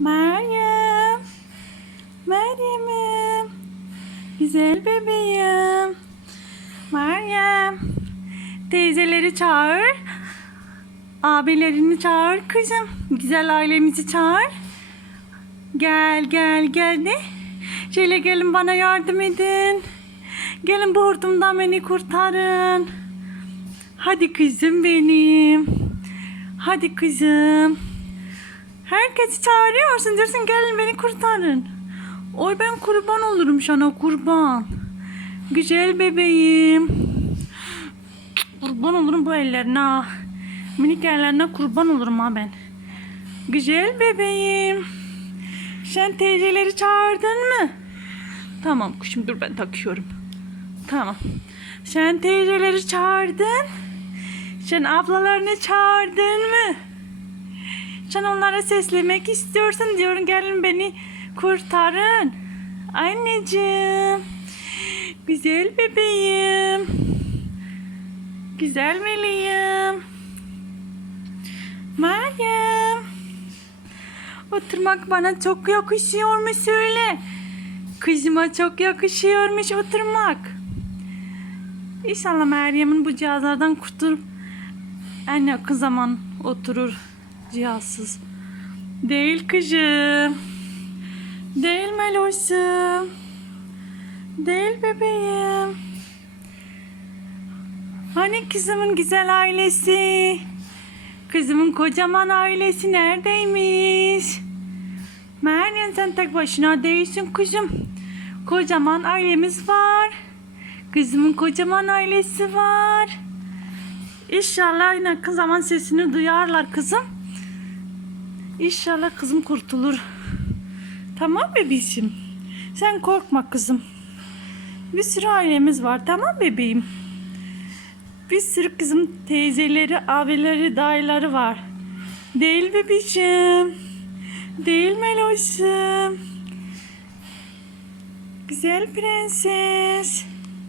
Meryem. Meryem'im. Güzel bebeğim. Meryem. Teyzeleri çağır. Abilerini çağır kızım. Güzel ailemizi çağır. Gel gel gel ne? Şöyle gelin bana yardım edin. Gelin bu hortumdan beni kurtarın. Hadi kızım benim. Hadi kızım. Herkesi çağırıyorsun diyorsun gelin beni kurtarın. Oy ben kurban olurum sana kurban. Güzel bebeğim. Kurban olurum bu ellerine. ha. Minik ellerine kurban olurum ha ben. Güzel bebeğim. Sen teyzeleri çağırdın mı? Tamam kuşum dur ben takıyorum. Tamam. Sen teyzeleri çağırdın. Sen ablalarını çağırdın mı? Sen onlara seslemek istiyorsun diyorum gelin beni kurtarın. Anneciğim. Güzel bebeğim. Güzel meleğim. Meryem. Oturmak bana çok yakışıyormuş söyle. Kızıma çok yakışıyormuş oturmak. İnşallah Meryem'in bu cihazlardan kurtulup en yakın zaman oturur cihazsız. Değil kızım. Değil Meloş'um. Değil bebeğim. Hani kızımın güzel ailesi? Kızımın kocaman ailesi neredeymiş? Meryem sen tek başına değilsin kızım. Kocaman ailemiz var. Kızımın kocaman ailesi var. İnşallah yine yakın zaman sesini duyarlar kızım. İnşallah kızım kurtulur. Tamam bebeğim. Sen korkma kızım. Bir sürü ailemiz var tamam bebeğim. Bir sürü kızım teyzeleri, abileri, dayıları var. Değil bebeğim. Değil Meloş'um. Güzel prenses.